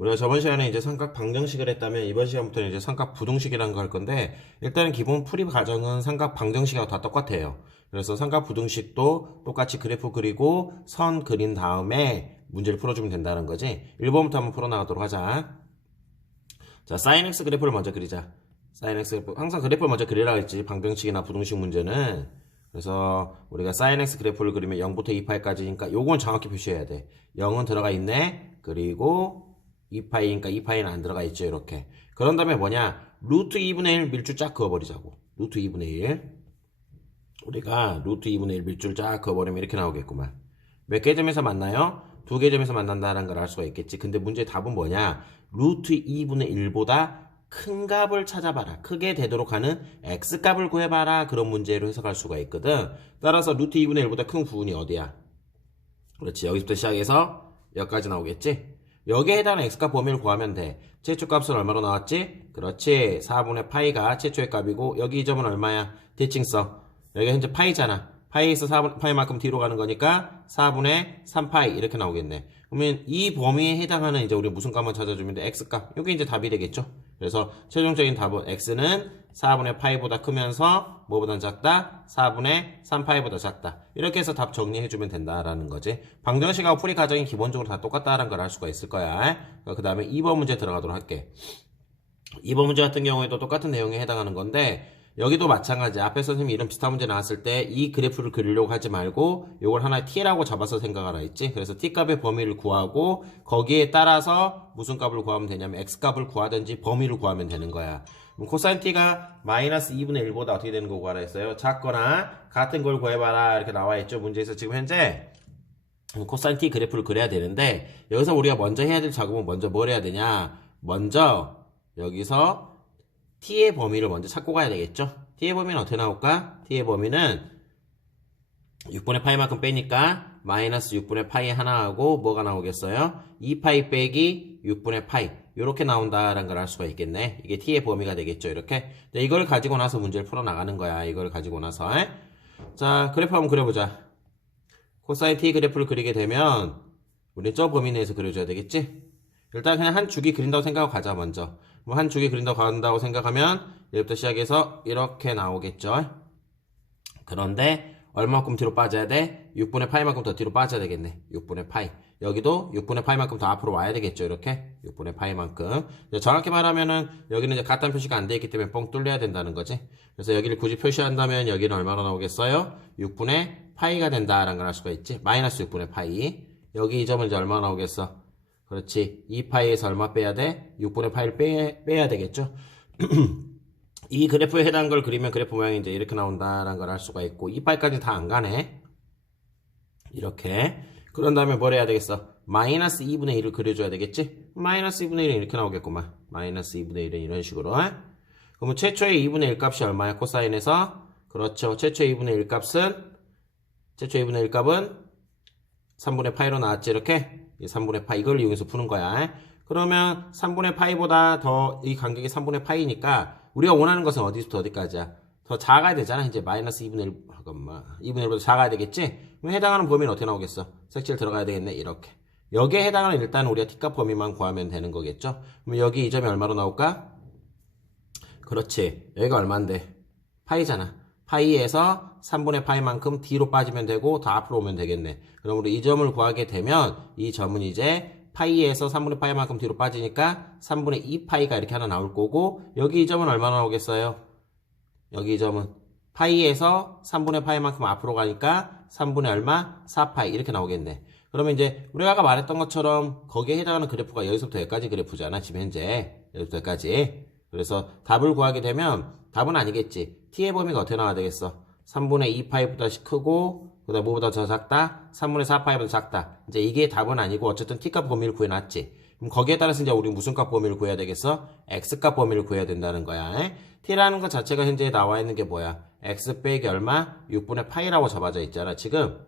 우리가 저번 시간에 이제 삼각 방정식을 했다면 이번 시간부터는 이제 삼각 부등식이라는 거 할 건데 일단은 기본 풀이 과정은 삼각 방정식하고 다 똑같아요. 그래서 삼각 부등식도 똑같이 그래프 그리고 선 그린 다음에 문제를 풀어주면 된다는 거지. 1번부터 한번 풀어나가도록 하자. 자, sin x 그래프를 먼저 그리자. sin x 그래프 항상 그래프를 먼저 그리라 했지. 방정식이나 부등식 문제는. 그래서 우리가 sin x 그래프를 그리면 0부터 2파이까지니까 요건 정확히 표시해야 돼. 0은 들어가 있네. 그리고 2파이니까 2파이는 안 들어가 있죠. 이렇게. 그런 다음에 뭐냐? 루트 2분의 1 밀줄 쫙 그어버리자고. 루트 2분의 1. 우리가 루트 2분의 1 밀줄 쫙 그어버리면 이렇게 나오겠구만. 몇 개 점에서 만나요? 두 개 점에서 만난다는 걸 알 수가 있겠지. 근데 문제의 답은 뭐냐? 루트 2분의 1보다 큰 값을 찾아봐라. 크게 되도록 하는 x값을 구해봐라. 그런 문제로 해석할 수가 있거든. 따라서 루트 2분의 1보다 큰 부분이 어디야? 그렇지. 여기서부터 시작해서 여기까지 나오겠지? 여기에 해당하는 x값 범위를 구하면 돼. 최초 값은 얼마로 나왔지? 그렇지. 4분의 파이가 최초의 값이고 여기 이 점은 얼마야? 대칭 써. 여기가 현재 파이잖아. 파이에서 4분, 파이만큼 뒤로 가는 거니까 4분의 3파이 이렇게 나오겠네. 그러면 이 범위에 해당하는 이제 우리 무슨 값만 찾아주면 돼? x값. 이게 이제 답이 되겠죠? 그래서 최종적인 답은 x는 4분의 파이보다 크면서 뭐보다 작다? 4분의 3파이보다 작다. 이렇게 해서 답 정리해주면 된다라는 거지. 방정식하고 풀이 과정이 기본적으로 다 똑같다라는 걸 알 수가 있을 거야. 그 다음에 2번 문제 들어가도록 할게. 2번 문제 같은 경우에도 똑같은 내용에 해당하는 건데 여기도 마찬가지. 앞에 선생님이 이런 비슷한 문제 나왔을 때 이 그래프를 그리려고 하지 말고 이걸 하나의 t라고 잡아서 생각하라 했지. 그래서 t값의 범위를 구하고 거기에 따라서 무슨 값을 구하면 되냐면 x값을 구하든지 범위를 구하면 되는 거야. 그럼 코사인 t가 마이너스 2분의 1보다 어떻게 되는 거 구하라 했어요? 작거나 같은 걸 구해봐라 이렇게 나와 있죠. 문제에서 지금 현재 코사인 t 그래프를 그려야 되는데 여기서 우리가 먼저 해야 될 작업은 먼저 뭘 해야 되냐? 먼저 여기서 t의 범위를 먼저 찾고 가야 되겠죠? t의 범위는 어떻게 나올까? t의 범위는 6분의 파이만큼 빼니까 마이너스 6분의 파이 하나하고 뭐가 나오겠어요? 2파이 빼기 6분의 파이 이렇게 나온다라는 걸 알 수가 있겠네. 이게 t의 범위가 되겠죠. 이렇게. 이걸 가지고 나서 문제를 풀어나가는 거야. 이걸 가지고 나서. 자, 그래프 한번 그려보자. 코사인 t 그래프를 그리게 되면 우리 저 범위 내에서 그려줘야 되겠지? 일단 그냥 한 주기 그린다고 생각하고 가자. 먼저 뭐 한 주기 그린다고 간다고 생각하면 여기부터 시작해서 이렇게 나오겠죠. 그런데 얼마만큼 뒤로 빠져야 돼? 6분의 파이만큼 더 뒤로 빠져야 되겠네. 6분의 파이. 여기도 6분의 파이만큼 더 앞으로 와야 되겠죠. 이렇게 6분의 파이만큼. 정확히 말하면은 여기는 이제 같다는 표시가 안 돼 있기 때문에 뻥 뚫려야 된다는 거지. 그래서 여기를 굳이 표시한다면 여기는 얼마로 나오겠어요? 6분의 파이가 된다라는 걸 알 수가 있지. 마이너스 6분의 파이. 여기 이 점은 이제 얼마 나오겠어? 그렇지. 2파이에서 얼마 빼야 돼? 6분의 파이를 빼야 되겠죠? 이 그래프에 해당한 걸 그리면 그래프 모양이 이제 이렇게 나온다라는 걸 알 수가 있고 2파이까지 다 안 가네. 이렇게. 그런 다음에 뭘 해야 되겠어? 마이너스 2분의 1을 그려줘야 되겠지? 마이너스 2분의 1은 이렇게 나오겠구만. 마이너스 2분의 1은 이런 식으로. 그러면 최초의 2분의 1 값이 얼마야? 코사인에서? 그렇죠. 최초의 2분의 1 값은 최초의 2분의 1 값은 3분의 파이로 나왔지 이렇게? 3분의 파이 이걸 이용해서 푸는 거야. 그러면 3분의 파이보다 더 이 간격이 3분의 파이니까 우리가 원하는 것은 어디부터 어디까지야? 더 작아야 되잖아. 이제 마이너스 2분의 1, 잠깐만. 2분의 1보다 작아야 되겠지? 그럼 해당하는 범위는 어떻게 나오겠어? 색칠 들어가야 되겠네. 이렇게. 여기에 해당하는 일단 우리가 t값 범위만 구하면 되는 거겠죠? 그럼 여기 이 점이 얼마로 나올까? 그렇지. 여기가 얼마인데? 파이잖아. 파이에서 3분의 파이만큼 뒤로 빠지면 되고 더 앞으로 오면 되겠네. 그럼 우리 이 점을 구하게 되면 이 점은 이제 파이에서 3분의 파이만큼 뒤로 빠지니까 3분의 2파이가 이렇게 하나 나올 거고 여기 이 점은 얼마나 나오겠어요? 여기 이 점은 파이에서 3분의 파이만큼 앞으로 가니까 3분의 얼마? 4파이 이렇게 나오겠네. 그러면 이제 우리가 아까 말했던 것처럼 거기에 해당하는 그래프가 여기서부터 여기까지 그래프잖아. 지금 현재 여기부터 여기까지. 그래서 답을 구하게 되면 답은 아니겠지. t의 범위가 어떻게 나와야 되겠어? 3분의 2파이보다 크고 그 다음 뭐보다 더 작다? 3분의 4파이보다 작다. 이제 이게 답은 아니고 어쨌든 t값 범위를 구해놨지. 그럼 거기에 따라서 이제 우리 무슨 값 범위를 구해야 되겠어? x값 범위를 구해야 된다는 거야. t라는 것 자체가 현재 나와 있는 게 뭐야? x 빼기 얼마? 6분의 파이라고 잡아져 있잖아. 지금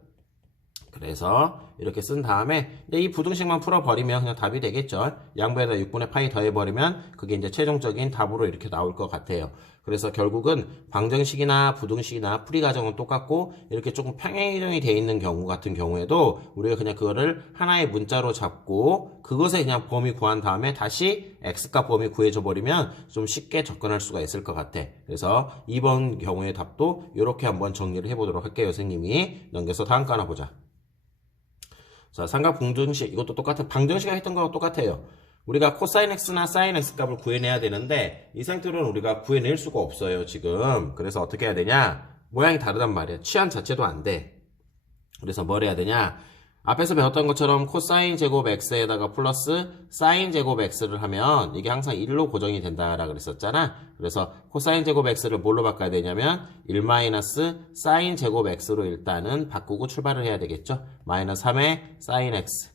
그래서 이렇게 쓴 다음에 이제 이 부등식만 풀어버리면 그냥 답이 되겠죠. 양변에다 6분의 파이 더해버리면 그게 이제 최종적인 답으로 이렇게 나올 것 같아요. 그래서 결국은 방정식이나 부등식이나 풀이 과정은 똑같고 이렇게 조금 평행이동이 되어 있는 경우 같은 경우에도 우리가 그냥 그거를 하나의 문자로 잡고 그것에 그냥 범위 구한 다음에 다시 x값 범위 구해줘 버리면 좀 쉽게 접근할 수가 있을 것 같아. 그래서 이번 경우의 답도 이렇게 한번 정리를 해보도록 할게요. 선생님이 넘겨서 다음 거 하나 보자. 자, 삼각 방정식 이것도 똑같아. 방정식이 했던 거하고 똑같아요. 우리가 코사인 x나 사인 x 값을 구해내야 되는데 이 상태로는 우리가 구해낼 수가 없어요 지금. 그래서 어떻게 해야 되냐, 모양이 다르단 말이야. 취한 자체도 안 돼. 그래서 뭘 해야 되냐, 앞에서 배웠던 것처럼 코사인 제곱 x에다가 플러스 사인 제곱 x를 하면 이게 항상 1로 고정이 된다라 그랬었잖아. 그래서 코사인 제곱 x를 뭘로 바꿔야 되냐면 1 마이너스 사인 제곱 x로 일단은 바꾸고 출발을 해야 되겠죠. 마이너스 3의 사인 x,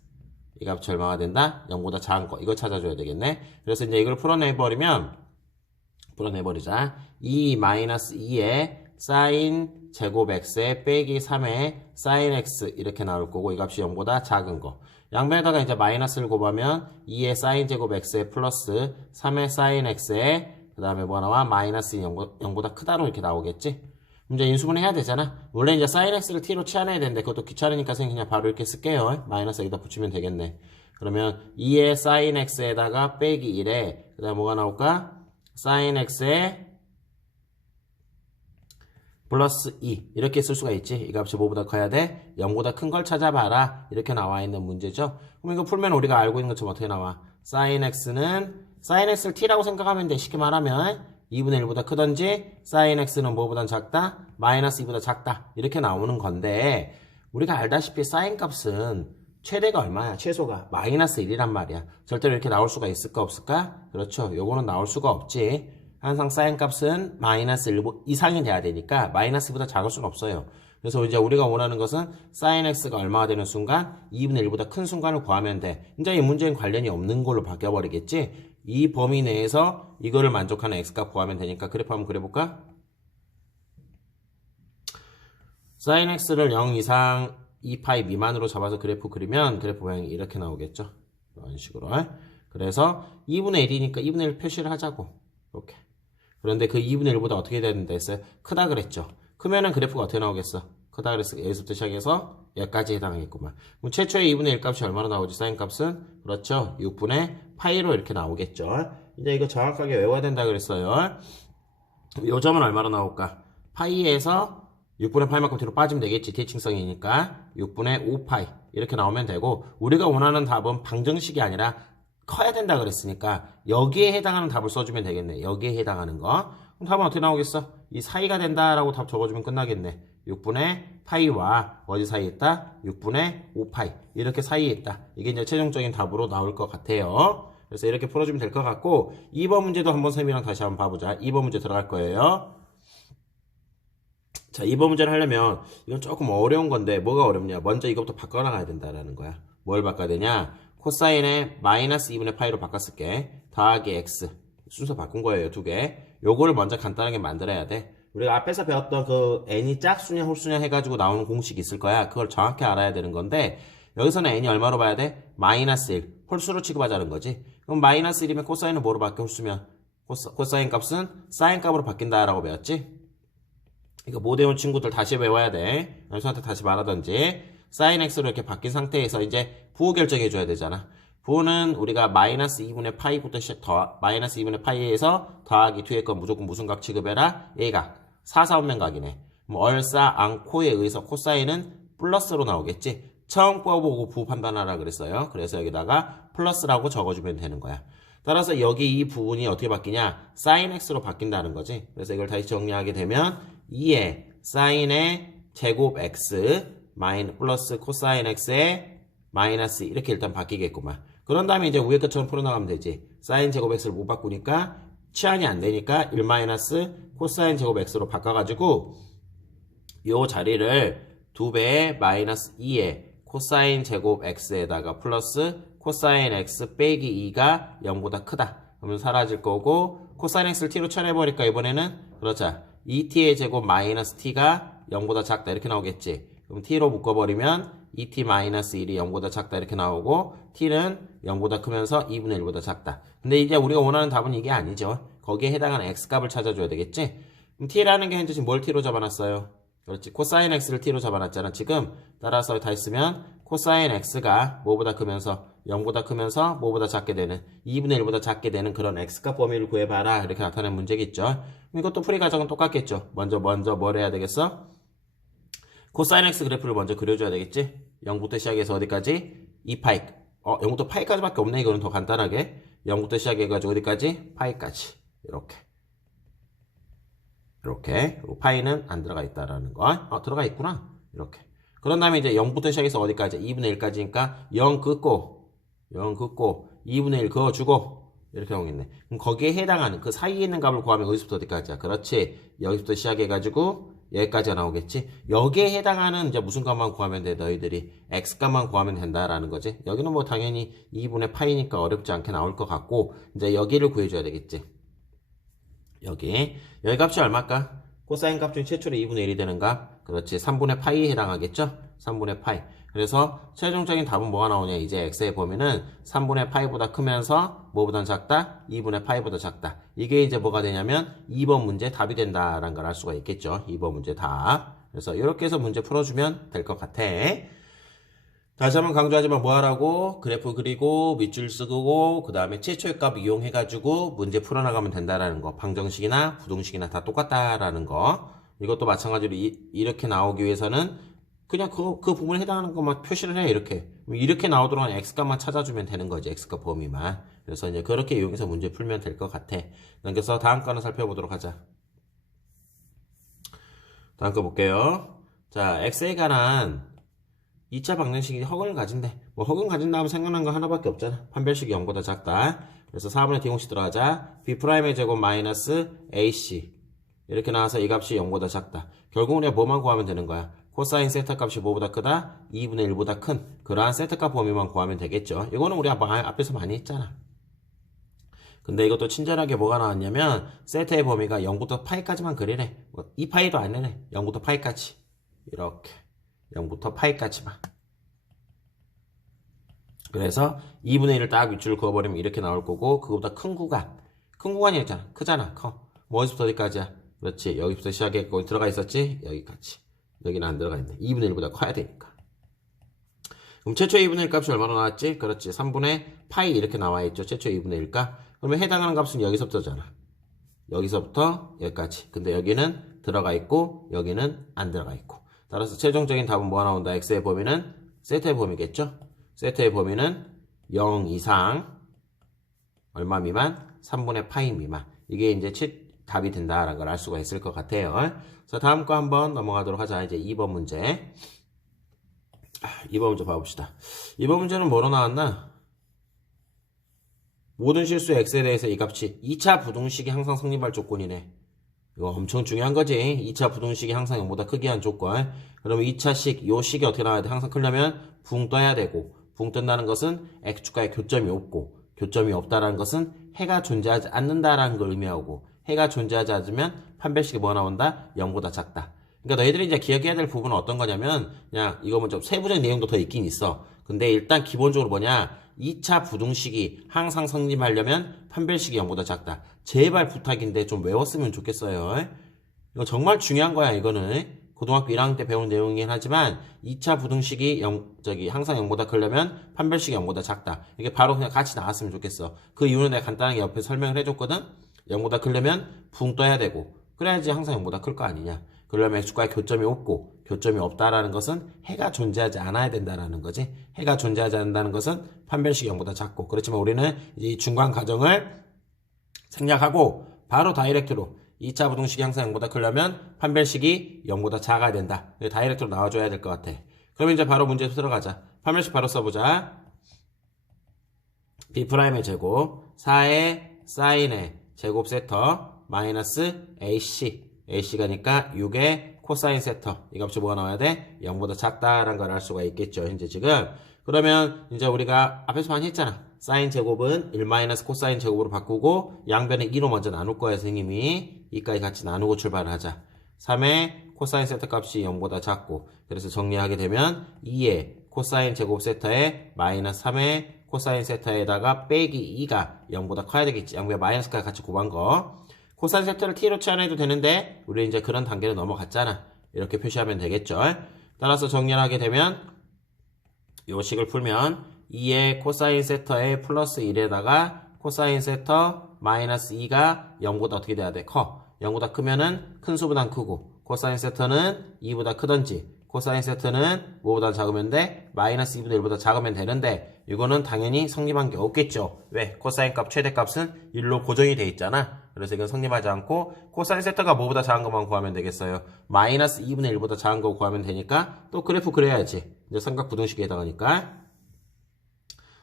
이 값이 얼마가 된다? 0보다 작은 거. 이거 찾아줘야 되겠네. 그래서 이제 이걸 풀어내버리자. 2 마이너스 2의 사인 제곱 x에 빼기 3의 사인 x 이렇게 나올 거고 이 값이 0보다 작은 거. 양변에다가 이제 마이너스를 곱하면 2의 사인 제곱 x에 플러스 3의 사인 x에 그 다음에 뭐 나와? 마이너스 0보다 크다로 이렇게 나오겠지? 이제 인수분해 해야 되잖아. 원래 이제 sin x를 t로 치환해야 되는데 그것도 귀찮으니까 그냥 바로 이렇게 쓸게요. 마이너스 여기다 붙이면 되겠네. 그러면 2의 sin x에다가 빼기 1에 그 다음에 뭐가 나올까? sin x에 플러스 2 이렇게 쓸 수가 있지. 이 값이 뭐보다 커야 돼? 0보다 큰 걸 찾아봐라. 이렇게 나와 있는 문제죠. 그럼 이거 풀면 우리가 알고 있는 것처럼 어떻게 나와? sin x를 t라고 생각하면 돼. 쉽게 말하면 2분의 1보다 크던지 sin x는 뭐보단 작다? 마이너스 2보다 작다. 이렇게 나오는 건데 우리가 알다시피 sin 값은 최대가 얼마야? 최소가 마이너스 1이란 말이야. 절대로 이렇게 나올 수가 있을까 없을까? 그렇죠. 요거는 나올 수가 없지. 항상 sin 값은 마이너스 1 이상이 돼야 되니까 마이너스 2보다 작을 수는 없어요. 그래서 이제 우리가 원하는 것은 sin x가 얼마가 되는 순간 2분의 1보다 큰 순간을 구하면 돼. 이제 이 문제는 관련이 없는 걸로 바뀌어버리겠지. 이 범위 내에서 이거를 만족하는 x값 구하면 되니까 그래프 한번 그려볼까? sin x를 0 이상 2파이 미만으로 잡아서 그래프 그리면 그래프 모양이 이렇게 나오겠죠. 이런 식으로. 그래서 2분의 1이니까 2분의 1 표시를 하자고. 이렇게. 그런데 그 2분의 1보다 어떻게 되는데 했어요? 크다 그랬죠. 크면은 그래프가 어떻게 나오겠어? 크다 그랬어. 여기서부터 시작해서 여기까지 해당하겠구만. 그럼 최초의 2분의 1 값이 얼마나 나오지? 사인 값은? 그렇죠. 6분의 파이로 이렇게 나오겠죠. 이제 이거 정확하게 외워야 된다 그랬어요. 요 점은 얼마나 나올까? 파이에서 6분의 파이만큼 뒤로 빠지면 되겠지. 대칭성이니까 6분의 5파이 이렇게 나오면 되고 우리가 원하는 답은 방정식이 아니라 커야 된다 그랬으니까 여기에 해당하는 답을 써주면 되겠네. 여기에 해당하는 거. 그럼 답은 어떻게 나오겠어? 이 사이가 된다라고 답 적어주면 끝나겠네. 6분의 파이와 어디 사이에 있다? 6분의 5파이 이렇게 사이에 있다. 이게 이제 최종적인 답으로 나올 것 같아요. 그래서 이렇게 풀어주면 될 것 같고 2번 문제도 한번 쌤이랑 다시 한번 봐보자. 2번 문제 들어갈 거예요. 자, 2번 문제를 하려면 이건 조금 어려운 건데 뭐가 어렵냐? 먼저 이것부터 바꿔나가야 된다라는 거야. 뭘 바꿔야 되냐? 코사인에 마이너스 2분의 파이로 바꿨을게. 더하기 x. 순서 바꾼 거예요. 두 개. 요거를 먼저 간단하게 만들어야 돼. 우리가 앞에서 배웠던 그 n이 짝수냐 홀수냐 해가지고 나오는 공식이 있을 거야. 그걸 정확히 알아야 되는 건데 여기서는 n이 얼마로 봐야 돼? 마이너스 1. 홀수로 취급하자는 거지. 그럼 마이너스 1이면 코사인은 뭐로 바뀌어? 홀수면 코사인 값은 사인 값으로 바뀐다라고 배웠지? 이거 못 외운 친구들 다시 외워야 돼. 연수한테 다시 말하던지. sin x로 이렇게 바뀐 상태에서 이제 부호 결정해 줘야 되잖아. 부호는 우리가 마이너스 2분의 파이부터 마이너스 2분의 파이에서 더하기 뒤에 건 무조건 무슨 각 취급해라? A각. 4사분면각이네. 얼싸 앙코에 의해서 코사인은 플러스로 나오겠지. 처음 뽑아보고 부호 판단하라 그랬어요. 그래서 여기다가 플러스라고 적어주면 되는 거야. 따라서 여기 이 부분이 어떻게 바뀌냐? sin x로 바뀐다는 거지. 그래서 이걸 다시 정리하게 되면 2의 sin의 제곱 x 플러스 코사인 x의 마이너스 이렇게 일단 바뀌겠구만. 그런 다음에 이제 위에 것처럼 풀어나가면 되지. 사인 제곱 x를 못 바꾸니까 치환이 안 되니까 1 마이너스 코사인 제곱 x로 바꿔가지고 요 자리를 2배의 마이너스 2의 코사인 제곱 x에다가 플러스 코사인 x 빼기 2가 0보다 크다. 그러면 사라질 거고 코사인 x를 t로 처리해버릴까 이번에는? 그렇죠. 2t의 제곱 마이너스 t가 0보다 작다 이렇게 나오겠지. 그럼 t로 묶어버리면 2t-1이 0보다 작다 이렇게 나오고 t는 0보다 크면서 2분의 1보다 작다. 근데 이제 우리가 원하는 답은 이게 아니죠. 거기에 해당하는 x값을 찾아줘야 되겠지? 그럼 t라는 게 현재 지금 뭘 t로 잡아놨어요? 그렇지. 코사인 x를 t로 잡아놨잖아. 지금 따라서 다 했으면 코사인 x가 뭐보다 크면서 0보다 크면서 뭐보다 작게 되는 2분의 1보다 작게 되는 그런 x값 범위를 구해봐라. 이렇게 나타낸 문제겠죠. 이것도 풀이 과정은 똑같겠죠. 먼저 뭘 해야 되겠어? 코사인 x 그래프를 먼저 그려줘야 되겠지? 0부터 시작해서 어디까지? 2파이. 0부터 파이까지밖에 없네. 이거는 더 간단하게. 0부터 시작해가지고 어디까지? 파이까지. 이렇게. 그리고 파이는 안 들어가 있다라는 거. 들어가 있구나. 이렇게. 그런 다음에 이제 0부터 시작해서 어디까지? 2분의 1까지니까 0 긋고 2분의 1 그어주고 이렇게 나오겠네. 그럼 거기에 해당하는 그 사이에 있는 값을 구하면 어디서부터 어디까지야? 그렇지. 여기서부터 시작해가지고 여기까지가 나오겠지. 여기에 해당하는 이제 무슨 값만 구하면 돼? 너희들이 x값만 구하면 된다라는 거지. 여기는 뭐 당연히 2분의 파이니까 어렵지 않게 나올 것 같고 이제 여기를 구해줘야 되겠지. 여기 값이 얼마일까? 코사인 값 중에 최초로 2분의 1이 되는 값. 그렇지. 3분의 파이에 해당하겠죠? 3분의 파이. 그래서 최종적인 답은 뭐가 나오냐? 이제 x의 범위는 3분의 파이보다 크면서 뭐보다 작다? 2분의 파이보다 작다. 이게 이제 뭐가 되냐면 2번 문제 답이 된다라는 걸 알 수가 있겠죠. 2번 문제 답. 그래서 이렇게 해서 문제 풀어주면 될 것 같아. 다시 한번 강조하지만 뭐 하라고? 그래프 그리고 밑줄 쓰고 그 다음에 최초의 값 이용해가지고 문제 풀어나가면 된다라는 거. 방정식이나 부동식이나 다 똑같다라는 거. 이것도 마찬가지로 이렇게 나오기 위해서는 그냥 그 부분에 해당하는 것만 표시를 해. 이렇게 나오도록 한 x값만 찾아주면 되는 거지. x값 범위만. 그래서 이제 그렇게 이용해서 문제 풀면 될 것 같아. 넘겨서 다음 거는 살펴보도록 하자. 다음 거 볼게요. 자, x에 관한 2차 방정식이 허근을 가진대. 뭐 허근 가진 다음 생각난 거 하나밖에 없잖아. 판별식이 0보다 작다. 그래서 4분의 d공식 들어가자. b'의 제곱 마이너스 ac 이렇게 나와서 이 값이 0보다 작다. 결국 우리가 뭐만 구하면 되는 거야? 코사인 세타 값이 뭐보다 크다? 2분의 1보다 큰 그러한 세타값 범위만 구하면 되겠죠. 이거는 우리가 앞에서 많이 했잖아. 근데 이것도 친절하게 뭐가 나왔냐면 세타의 범위가 0부터 파이까지만 그리래. 2파이도 아니래. 0부터 파이까지. 이렇게 0부터 파이까지만. 그래서 2분의 1을 딱 밑줄을 그어버리면 이렇게 나올 거고 그거보다 큰 구간이 있잖아. 크잖아. 커. 뭐 어디서부터 어디까지야? 그렇지. 여기부터 시작했고 들어가 있었지? 여기까지. 여기는 안 들어가 있네. 2분의 1보다 커야 되니까. 그럼 최초 2분의 1 값이 얼마나 나왔지? 그렇지. 3분의 파이 이렇게 나와 있죠. 최초 2분의 1 값. 그러면 해당하는 값은 여기서부터잖아. 여기서부터 여기까지. 근데 여기는 들어가 있고 여기는 안 들어가 있고. 따라서 최종적인 답은 뭐가 나온다? x의 범위는 세타의 범위겠죠? 세타의 범위는 0 이상 얼마 미만? 3분의 파이 미만. 이게 이제 답이 된다라는 걸 알 수가 있을 것 같아요. 자, 다음 거 한번 넘어가도록 하자. 이제 2번 문제. 2번 문제 봐봅시다. 2번 문제는 뭐로 나왔나? 모든 실수 x에 대해서 이 값이 2차 부등식이 항상 성립할 조건이네. 이거 엄청 중요한 거지. 2차 부등식이 항상 0보다 크게 한 조건. 그러면 2차식, 요 식이 어떻게 나와야 돼? 항상 크려면 붕 떠야 되고, 붕 뜬다는 것은 x축과의 교점이 없고, 교점이 없다라는 것은 해가 존재하지 않는다라는 걸 의미하고, 해가 존재하지 않으면 판별식이 뭐 나온다? 0보다 작다. 그러니까 너희들이 이제 기억해야 될 부분은 어떤 거냐면, 그냥 이거 뭐 좀 세부적인 내용도 더 있긴 있어. 근데 일단 기본적으로 뭐냐? 2차 부등식이 항상 성립하려면 판별식이 0보다 작다. 제발 부탁인데 좀 외웠으면 좋겠어요. 이거 정말 중요한 거야, 이거는. 고등학교 1학년 때 배운 내용이긴 하지만 2차 부등식이 항상 0보다 크려면 판별식이 0보다 작다. 이게 바로 그냥 같이 나왔으면 좋겠어. 그 이유는 내가 간단하게 옆에 설명을 해줬거든. 0보다 크려면 붕 떠야 되고 그래야지 항상 0보다 클 거 아니냐. 그러려면 x축과의 교점이 없고 교점이 없다라는 것은 해가 존재하지 않아야 된다라는 거지. 해가 존재하지 않는다는 것은 판별식이 0보다 작고. 그렇지만 우리는 이 중간 과정을 생략하고 바로 다이렉트로 2차 부등식이 항상 0보다 크려면 판별식이 0보다 작아야 된다. 다이렉트로 나와줘야 될 것 같아. 그럼 이제 바로 문제 들어가자. 판별식 바로 써보자. b'의 제곱 4의 사인의 제곱 세터 마이너스 AC가니까 6의 코사인 세터. 이 값이 뭐가 나와야 돼? 0보다 작다라는 걸 알 수가 있겠죠. 현재 지금. 그러면 이제 우리가 앞에서 많이 했잖아. 사인 제곱은 1 마이너스 코사인 제곱으로 바꾸고 양변에 2로 먼저 나눌 거야, 선생님이. 2까지 같이 나누고 출발을 하자. 3의 코사인 세터 값이 0보다 작고. 그래서 정리하게 되면 2의 코사인 제곱 세타에 마이너스 3의 코사인 세타에다가 빼기 2가 0보다 커야 되겠지. 0보다 마이너스까지 같이 곱한 거. 코사인 세타를 t로 치환해도 되는데 우리 이제 그런 단계를 넘어갔잖아. 이렇게 표시하면 되겠죠. 따라서 정리를 하게 되면 요 식을 풀면 2의 코사인 세타에 플러스 1에다가 코사인 세타 마이너스 2가 0보다 어떻게 돼야 돼? 커. 0보다 크면은 큰 수보단 크고 코사인 세타는 2보다 크던지 코사인 세타는 뭐보다 작으면 돼? 마이너스 2분의 1보다 작으면 되는데 이거는 당연히 성립한 게 없겠죠. 왜? 코사인 값 최대값은 1로 고정이 돼 있잖아. 그래서 이건 성립하지 않고 코사인 세타가 뭐보다 작은 것만 구하면 되겠어요. 마이너스 2분의 1보다 작은 거 구하면 되니까 또 그래프 그려야지. 이제 삼각 부등식에 해당하니까.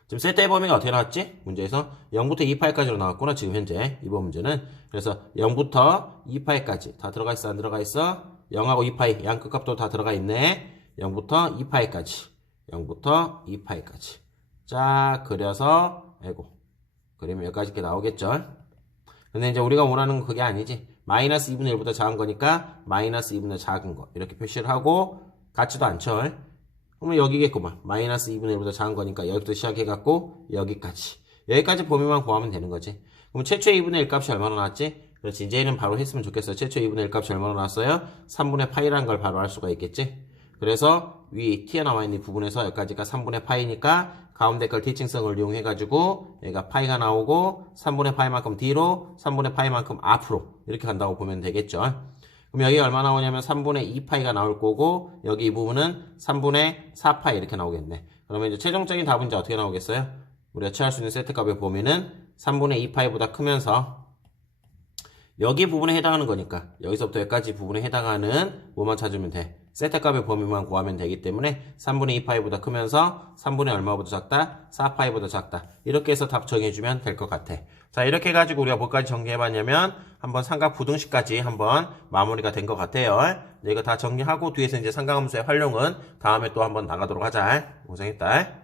지금 세타의 범위가 어떻게 나왔지? 문제에서 0부터 2파이까지로 나왔구나. 지금 현재 이번 문제는. 그래서 0부터 2파이까지 다 들어가 있어? 안 들어가 있어? 0하고 2파이 양 끝값도 다 들어가 있네. 0부터 2파이까지 0부터 2파이까지 쫙 그려서 아이고 그리면 여기까지 이렇게 나오겠죠. 근데 이제 우리가 원하는 건 그게 아니지. 마이너스 2분의 1보다 작은 거니까 마이너스 2분의 작은 거 이렇게 표시를 하고 같지도 않죠. 그러면 여기겠구만. 마이너스 2분의 1보다 작은 거니까 여기부터 시작해갖고 여기까지 범위만 구하면 되는 거지. 그럼 최초의 2분의 1 값이 얼마나 나왔지? 그렇지. 이제는 바로 했으면 좋겠어. 최초의 2분의 1 값이 얼마나 나왔어요? 3분의 파이라는 걸 바로 알 수가 있겠지. 그래서 위 튀어나와 있는 부분에서 여기까지가 3분의 파이니까 가운데 걸 대칭성을 이용해가지고 여기가 파이가 나오고 3분의 파이만큼 뒤로 3분의 파이만큼 앞으로 이렇게 간다고 보면 되겠죠. 그럼 여기 얼마 나오냐면 3분의 2파이가 나올 거고 여기 이 부분은 3분의 4파이 이렇게 나오겠네. 그러면 이제 최종적인 답은 이제 어떻게 나오겠어요? 우리가 취할 수 있는 세트값의 범위는 3분의 2파이보다 크면서 여기 부분에 해당하는 거니까 여기서부터 여기까지 부분에 해당하는 뭐만 찾으면 돼. 세타값의 범위만 구하면 되기 때문에 3분의 2파이보다 크면서 3분의 얼마보다 작다? 4파이보다 작다. 이렇게 해서 답 정해주면 될 것 같아. 자, 이렇게 해가지고 우리가 뭐까지 정리해봤냐면 한번 삼각 부등식까지 한번 마무리가 된 것 같아요. 이거 다 정리하고 뒤에서 이제 삼각함수의 활용은 다음에 또 한번 나가도록 하자. 고생했다.